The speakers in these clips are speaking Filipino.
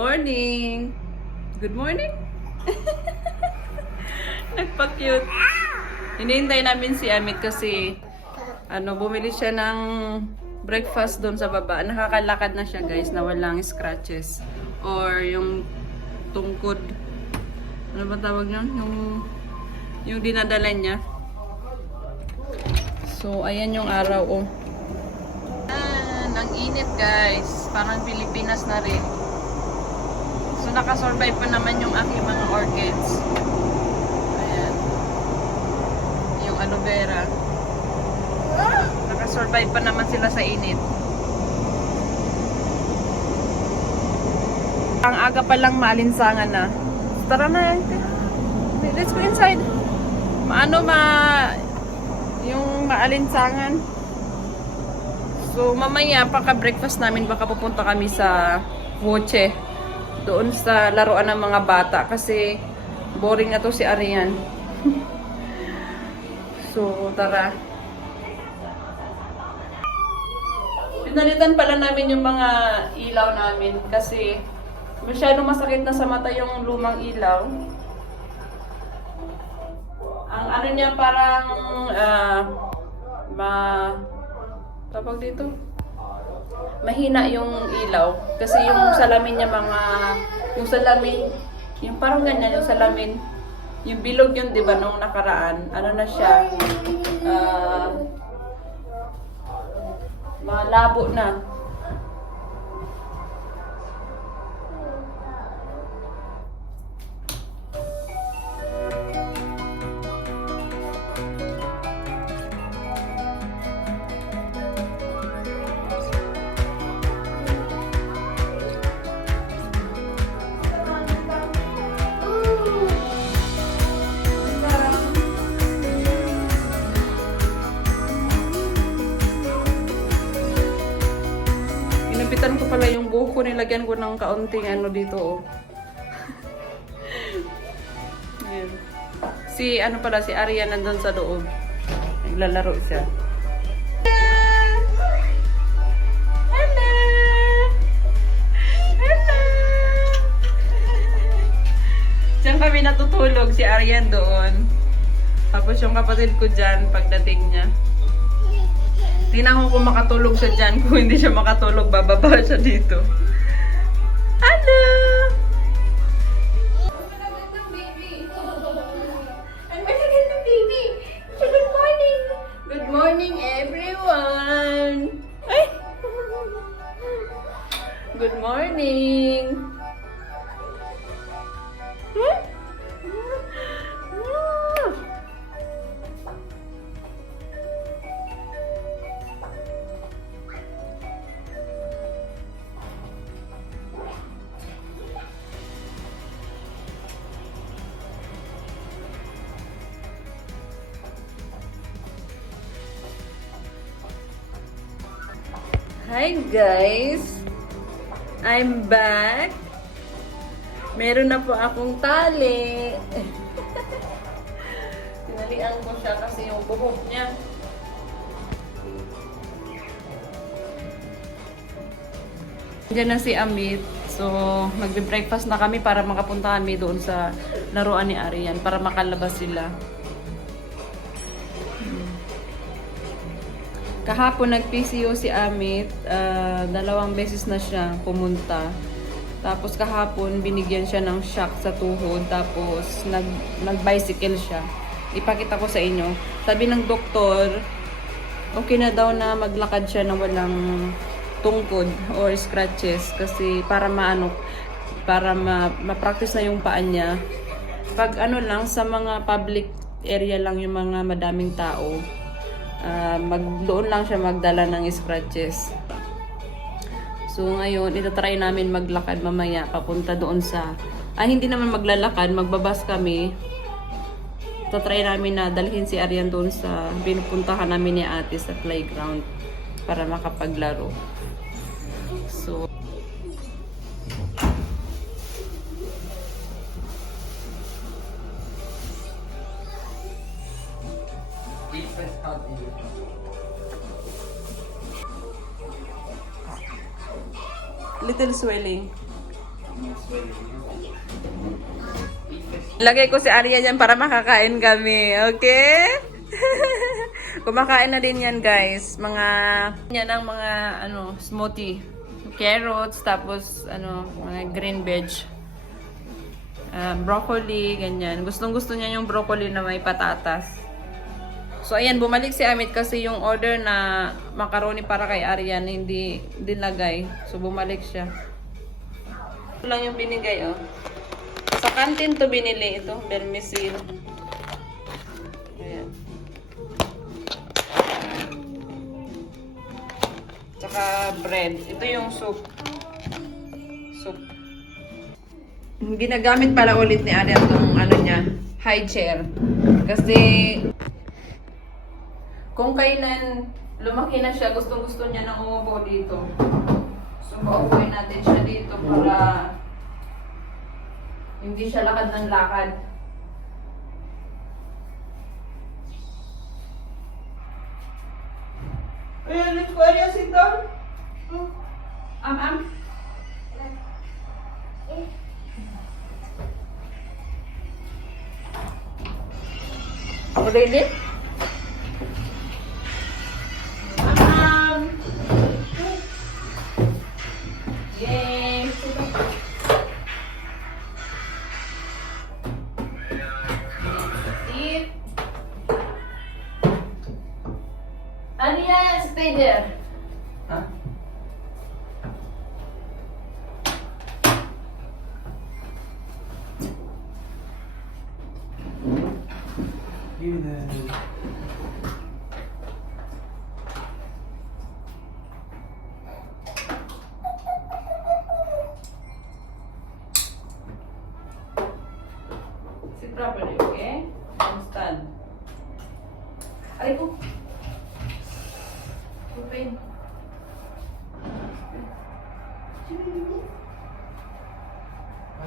Morning! Good morning! Nagpa-cute. Hinihintay namin si Amit kasi ano, bumili siya ng breakfast doon sa baba. Nakakalakad na siya guys na walang scratches. Or yung tungkod. Ano ba tawag niya? Yung, yung dinadala niya. So, ayan yung araw oh. Ah, ang init guys. Parang Pilipinas na rin. So, nakasurvive pa naman yung aking mga orchids. Ayan. Yung aloe vera. Nakasurvive pa naman sila sa init. Ang aga pa lang maalinsangan na. Tara na. Let's go inside. Maano ma... Yung maalinsangan. So, mamaya, pagka-breakfast namin, baka pupunta kami sa Woche. Doon sa laruan ng mga bata. Kasi, boring na to si Arian. so, tara. Pinalitan pala namin yung mga ilaw namin. Kasi, masyadong masakit na sa mata yung lumang ilaw. Ang ano niya parang ah, ma tawag dito mahina yung ilaw kasi yung salamin niya mga yung salamin yung parang ganyan yung salamin yung bilog yun di ba nung nakaraan ano na siya ah malabo na nilagyan ko ng kaunting ano dito oh. Ayan. Si ano pala, si Arya nandun sa loob. Naglalaro siya. Diyan kami natutulog, si Aryan doon. Tapos yung kapatid ko dyan, pagdating niya. Tingnan ko kung makatulog siya dyan. Kung hindi siya makatulog, bababa siya dito. Bye. Hi guys! I'm back! Meron na po akong tali. Tinalian ko siya kasi yung buhok niya. Diyan na si Amit. So, magbe-breakfast na kami para makapunta kami doon sa laruan ni Arian para makalabas sila. Kahapon nag-PCO si Amit, ah, dalawang beses na siya pumunta. Tapos kahapon binigyan siya ng shock sa tuhod, tapos nag nag-bicycle siya. Ipakita ko sa inyo. Sabi ng doktor, okay na daw na maglakad siya na walang tungkod or scratches kasi para maano para ma, ma-practice na yung paa niya. Pag ano lang sa mga public area lang yung mga madaming tao, ah, mag doon lang siya magdala ng scratches. So ngayon, itatry namin maglakad mamaya papunta doon sa ah hindi naman maglalakad, magbabas kami. Tatry namin na dalhin si Arian doon sa pinupuntahan namin ni ate sa playground para makapaglaro. So, little swelling. Lagay ko si Arya dyan para makakain kami. Okay? Kumakain na din yan, guys. Mga, yan ang mga, ano, smoothie. Carrots, tapos, ano, mga green veg. Ah, broccoli, ganyan. Gustong gusto niya yung broccoli na may patatas. So, ayan, bumalik si Amit kasi yung order na macaroni para kay Aryan, hindi dinagay. So, bumalik siya. Ito lang yung binigay, oh. Sa kantin to binili ito, vermicelli. Ayan. Tsaka bread. Ito yung soup. Soup. Ginagamit pala ulit ni Aryan tong ano niya, high chair. Kasi kung kailan lumaki na siya, gustong gusto niya nang umupo dito. So, paupuin natin siya dito para hindi siya lakad ng lakad. Ayan, let's go. Ayan, sit down. Am, am. Ready? Sit properly, okay? And stand. Aray ko. Open.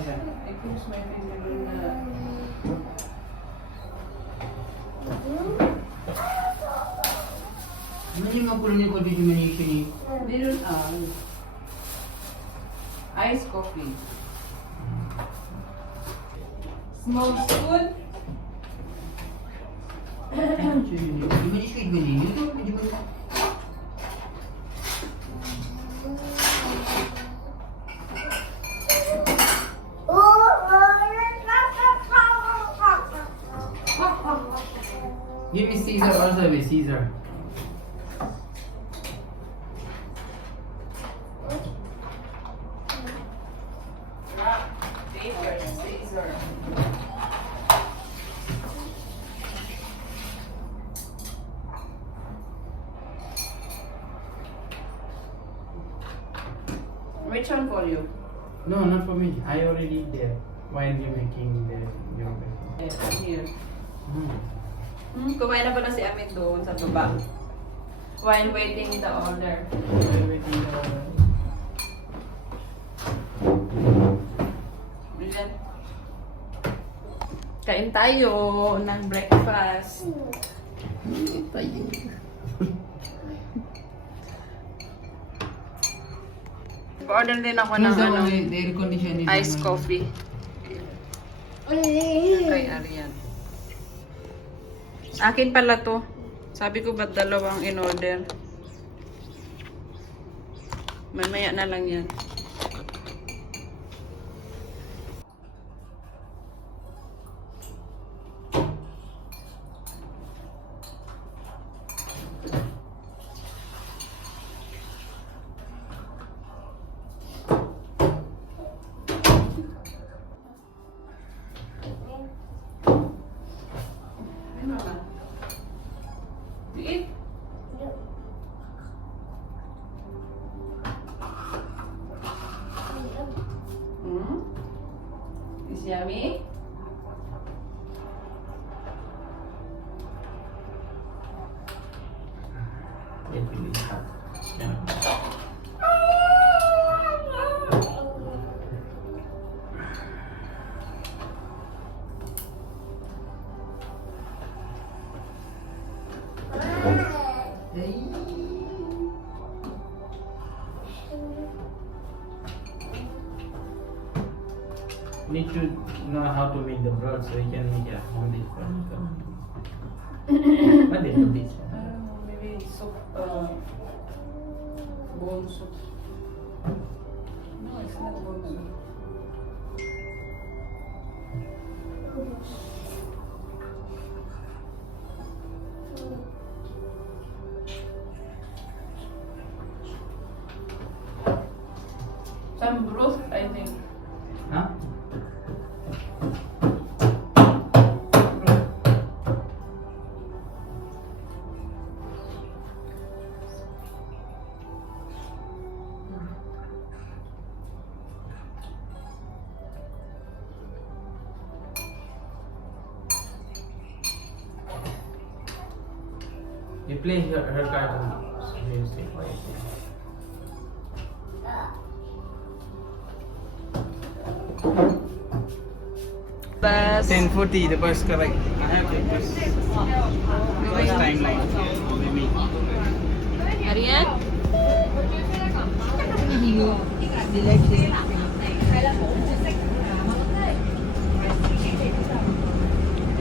That? I close my finger na. Ano yung mga kulang niya ko dito manisi ni? Meron ah. Ice coffee. Small spoon. Di manis kayo ganyan. Ito, di ba? Give me Caesar also with Caesar. Rock, paper, scissor. Which one for you? No, not for me. I already did Why are you making the yogurt. Yeah, here. Hmm. Hmm, kumain na pala si Amit doon sa baba. While waiting the order. While waiting the order. Ayan. Kain tayo ng breakfast. Tayo. Order din ako ng Ano sa ano, air conditioning? iced coffee. Kay Arian. Akin pala to. Sabi ko ba't dalawang in order? Mamaya na lang yan. Yummy. Need to know how to make the broth so you can make it on this one. What is this? maybe soup, uh, bone soup. No, it's not bone soup. Some broth, I think. Huh? You play her, her cartoon. Bus. 1040, the bus correct. I have the bus. Bus timeline. Maybe. Arian?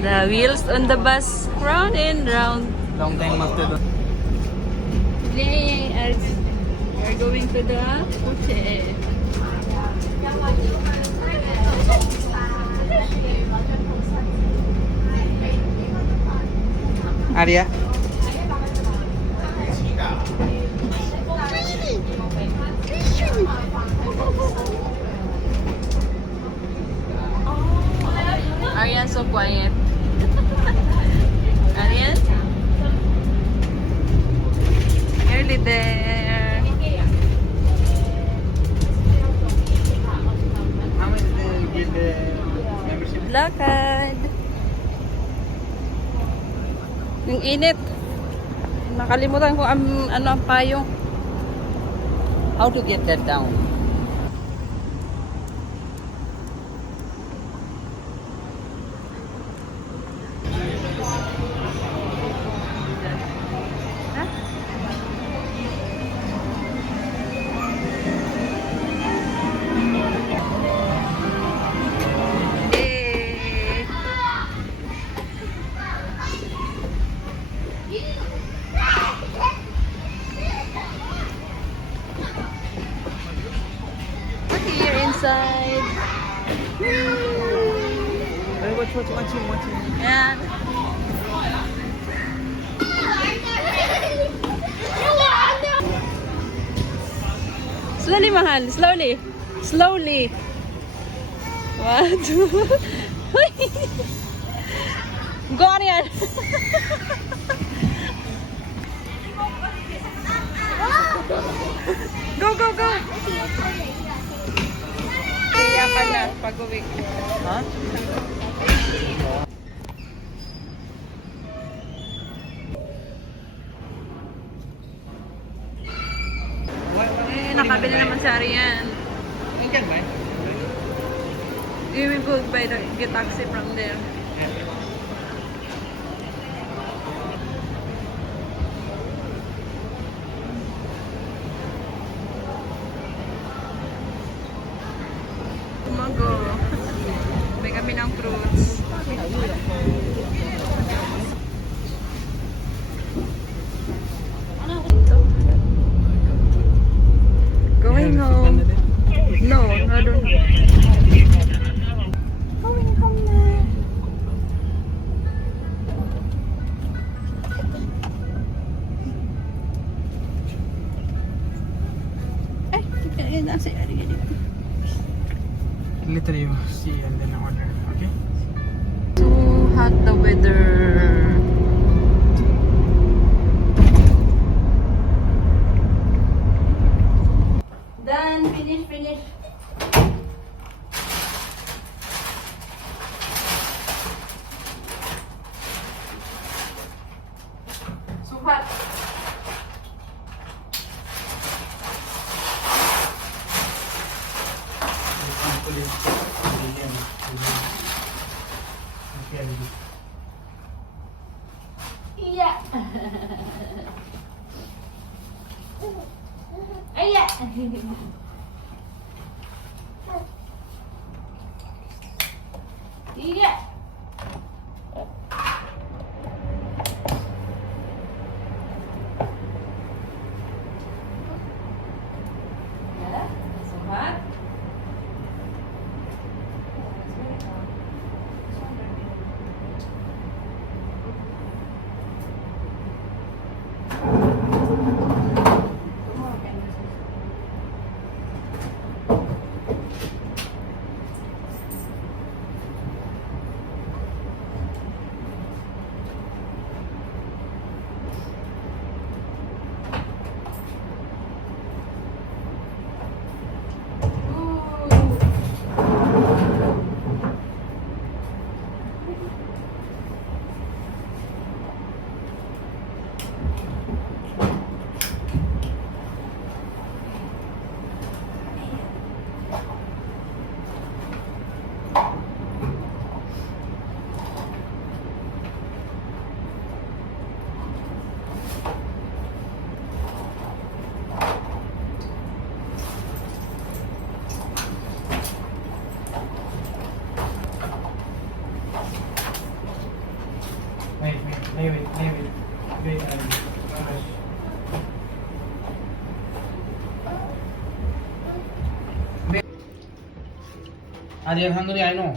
The wheels on the bus round and round. Long time after the. Yay! as We're going to the hotel. Arya? Arian, so quiet. Nearly there. How much they give the membership? Lakad. Yung init. Nakalimutan ko ang ano ang payong. How to get that down? outside. Watch, watch, watch him, watch him. Slowly, Mahal, slowly. Slowly. What? Go on here. Ka na Ay, kaya na si Ari dito. Literally, you see and then order. Okay? So hot the weather. Iya, ayo. Wait, wait, wait, wait, wait, wait. Wait. Wait. Adi, Alhamdulillah, I know.